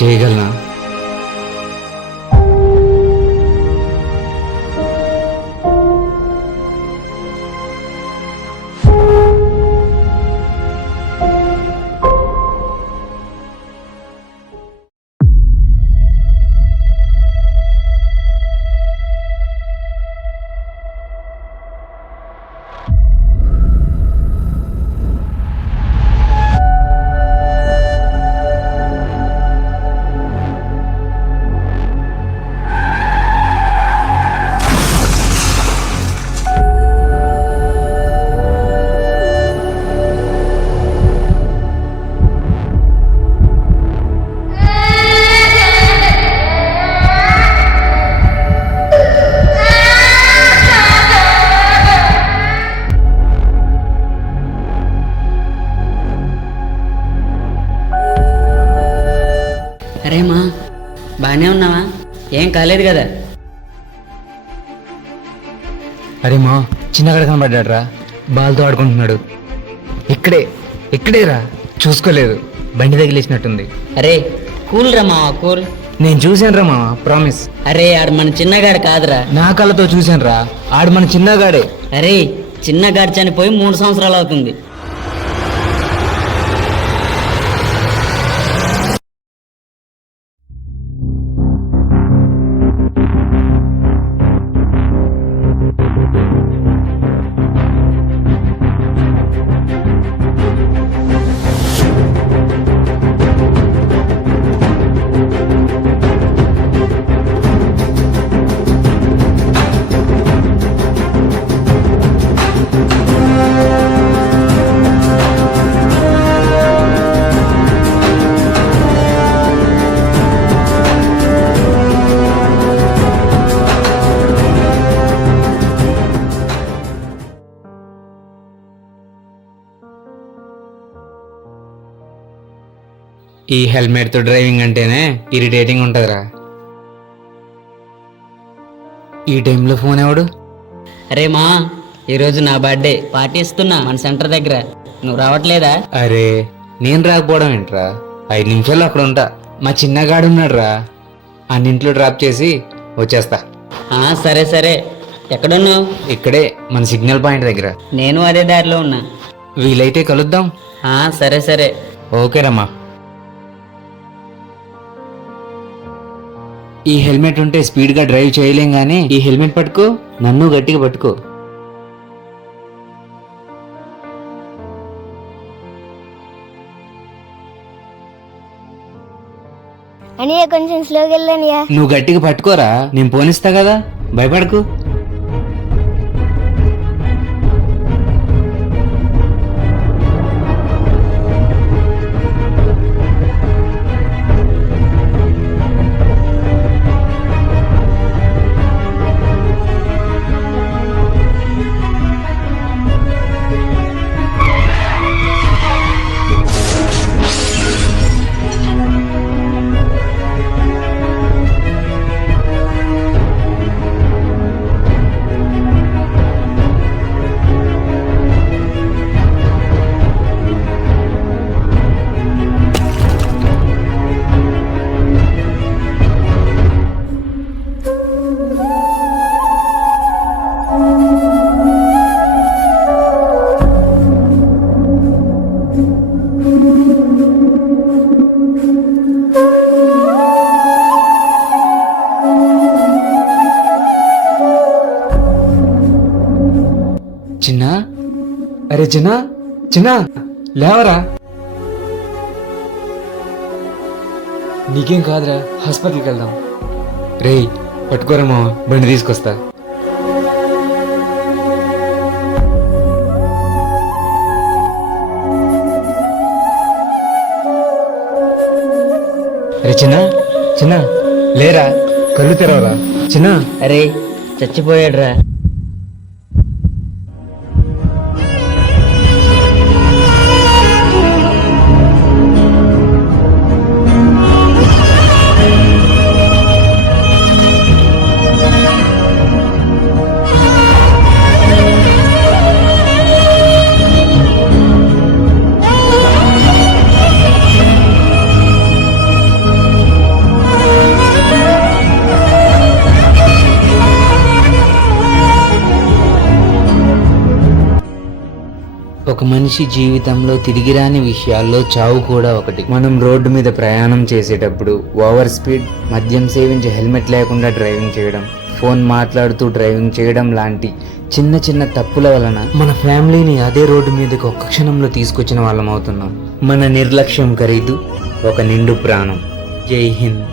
చేయగలనా? అరే మా బాగానే ఉన్నావా? ఏం కాలేదు కదా? అరే మా చిన్నగడ కనబడ్డాడ్రా, బాల్తో ఆడుకుంటున్నాడు. ఇక్కడేరా, చూసుకోలేదు, బండి తగిలేసినట్టుంది. అరే కూల్ రా మావా, కూల్. నేను చూశాను రా మామ, ప్రామిస్. అరే ఆడు మన చిన్నగాడు కాదురా. నా కళ్ళతో చూశాను రా, ఆడు మన చిన్నగాడే. అరే చిన్నగాడు చనిపోయి 3 సంవత్సరాలు అవుతుంది. ఈ హెల్మెట్ తో డ్రైవింగ్ అంటేనే ఇరిటేటింగ్ ఉంటదిరా. ఈ టైంలో ఫోన్ ఎవడు? అరే మా ఈరోజు నా బర్త్డే పార్టీ ఇస్తున్నా మన సెంటర్ దగ్గర, నువ్వు రావట్లేదా? అరే నేను రాకపోవడం ఏంట్రా, 5 నిమిషాలు అక్కడ ఉంటా. మా చిన్నగాడు ఉన్నాడు రా, అన్నింట్లో డ్రాప్ చేసి వచ్చేస్తా. సరే సరే, ఎక్కడున్నావు? ఇక్కడే మన సిగ్నల్ పాయింట్ దగ్గర. నేను అదే దారిలో ఉన్నా. వీలైతే కలుద్దాం. సరే సరే. ఓకేరమ్మా. ఈ హెల్మెట్ ఉంటే స్పీడ్ గా డ్రైవ్ చేయలేం గానీ ఈ హెల్మెట్ పట్టుకో, నన్ను గట్టిగా పట్టుకో. అనియా కొంచెం స్లోగా వెళ్ళనియా. నువ్వు గట్టిగా పట్టుకోరా, నేను పోనిస్తా కదా, భయపడకు. చిన్నా, అరే చిన్నా లేవరా. నీకేం కాదురా, హాస్పిటల్కి వెళ్దాం. రేయ్ పట్టుకోరా మామ, బండి తీసుకొస్తా. అరే చిన్న లేరా, కళ్ళు తెరవరా చిన్నా. అరే చచ్చిపోయాడురా. మనిషి జీవితంలో తిరిగిరాని విషయాల్లో చావు కూడా ఒకటి. మనం రోడ్డు మీద ప్రయాణం చేసేటప్పుడు ఓవర్ స్పీడ్, మద్యం సేవించి హెల్మెట్ లేకుండా డ్రైవింగ్ చేయడం, ఫోన్ మాట్లాడుతూ డ్రైవింగ్ చేయడం లాంటి చిన్న చిన్న తప్పుల వలన మన ఫ్యామిలీని అదే రోడ్డు మీదకి ఒక్క క్షణంలో తీసుకొచ్చిన వాళ్ళం అవుతున్నాం. మన నిర్లక్ష్యం ఖరీదు ఒక నిండు ప్రాణం. జై హింద్.